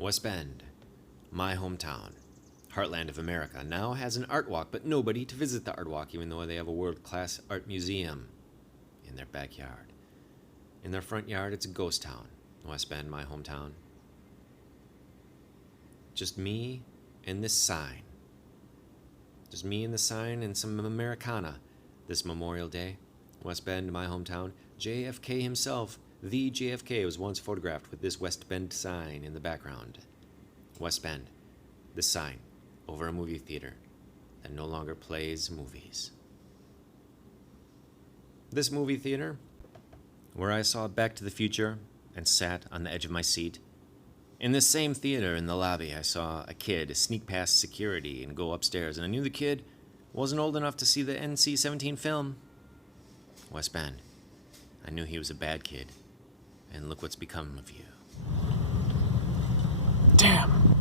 West Bend, my hometown, heartland of America, now has an art walk, but nobody to visit the art walk, even though they have a world-class art museum in their backyard. In their front yard, it's a ghost town. West Bend, my hometown. Just me and this sign. Just me and the sign and some Americana this Memorial Day. West Bend, my hometown. JFK himself, the JFK, was once photographed with this West Bend sign in the background. West Bend, this sign over a movie theater that no longer plays movies. This movie theater, where I saw Back to the Future and sat on the edge of my seat. In this same theater, in the lobby, I saw a kid sneak past security and go upstairs, and I knew the kid wasn't old enough to see the NC-17 film. West Bend, I knew he was a bad kid, and look what's become of you. Damn.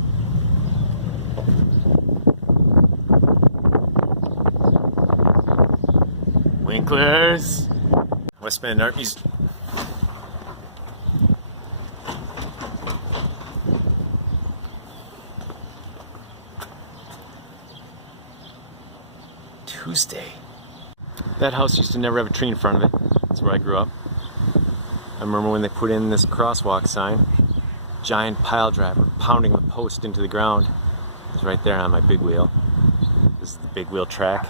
Winklers. West Bend Art Museum. Tuesday. That house used to never have a tree in front of it. That's where I grew up. I remember when they put in this crosswalk sign, giant pile driver pounding the post into the ground. It was right there on my big wheel. This is the big wheel track.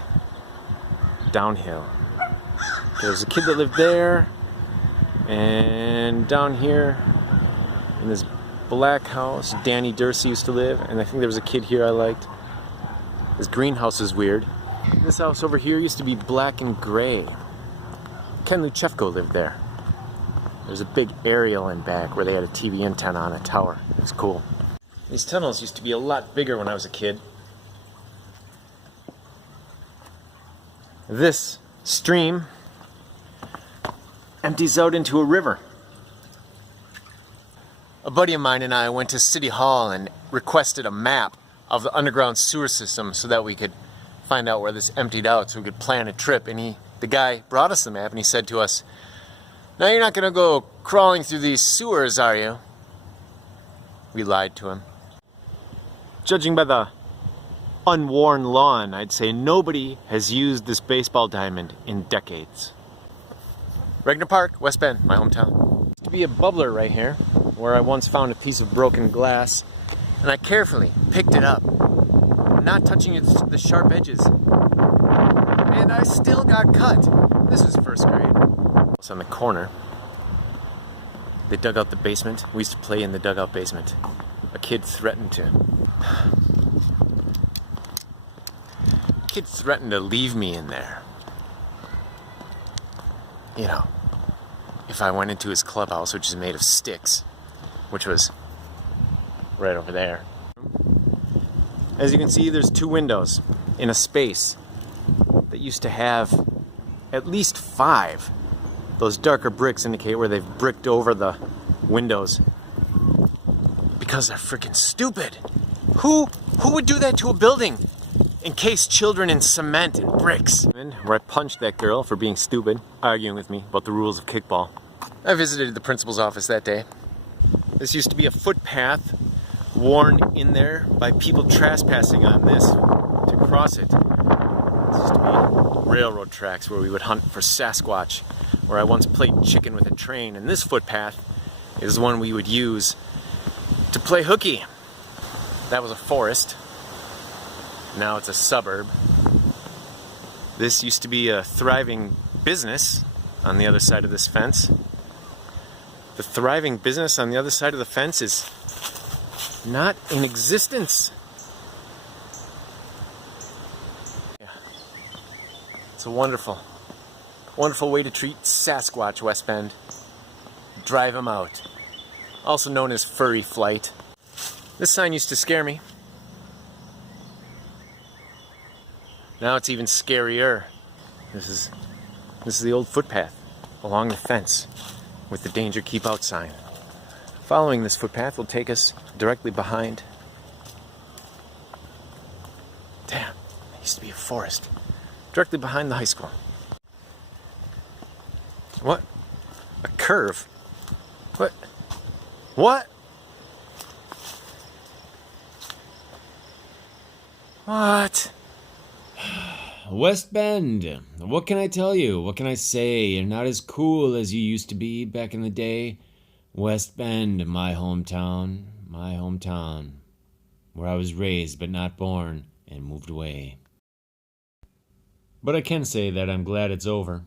Downhill. There was a kid that lived there, and down here in this black house, Danny Dursey used to live, and I think there was a kid here I liked. This greenhouse is weird. This house over here used to be black and gray. Ken Luchevko lived there. There's a big aerial in back where they had a TV antenna on a tower. It was cool. These tunnels used to be a lot bigger when I was a kid. This stream empties out into a river. A buddy of mine and I went to City Hall and requested a map of the underground sewer system so that we could find out where this emptied out so we could plan a trip. And the guy brought us the map and he said to us, "Now you're not gonna go crawling through these sewers, are you?" We lied to him. Judging by the unworn lawn, I'd say nobody has used this baseball diamond in decades. Regner Park, West Bend, my hometown. Used to be a bubbler right here, where I once found a piece of broken glass, and I carefully picked it up, not touching the sharp edges. And I still got cut. This was first grade. It's on the corner. They dug out the basement. We used to play in the dugout basement. A kid threatened to leave me in there. You know, if I went into his clubhouse, which is made of sticks, which was right over there. As you can see, there's two windows in a space that used to have at least 5. Those darker bricks indicate where they've bricked over the windows because they're freaking stupid. Who would do that to a building? Encase children in cement and bricks. Where I punched that girl for being stupid, arguing with me about the rules of kickball. I visited the principal's office that day. This used to be a footpath worn in there by people trespassing on this to cross it. This used to be railroad tracks where we would hunt for Sasquatch, where I once played chicken with a train, and this footpath is one we would use to play hooky. That was a forest. Now it's a suburb. This used to be a thriving business on the other side of this fence. The thriving business on the other side of the fence is not in existence. Yeah. It's a wonderful way to treat Sasquatch, West Bend. Drive them out. Also known as furry flight. This sign used to scare me. Now it's even scarier. This is the old footpath along the fence with the danger keep out sign. Following this footpath will take us directly behind. Damn, it used to be a forest. Directly behind the high school. What? A curve? What? What? West Bend. What can I tell you? What can I say? You're not as cool as you used to be back in the day. West Bend, my hometown. My hometown. Where I was raised but not born and moved away. But I can say that I'm glad it's over.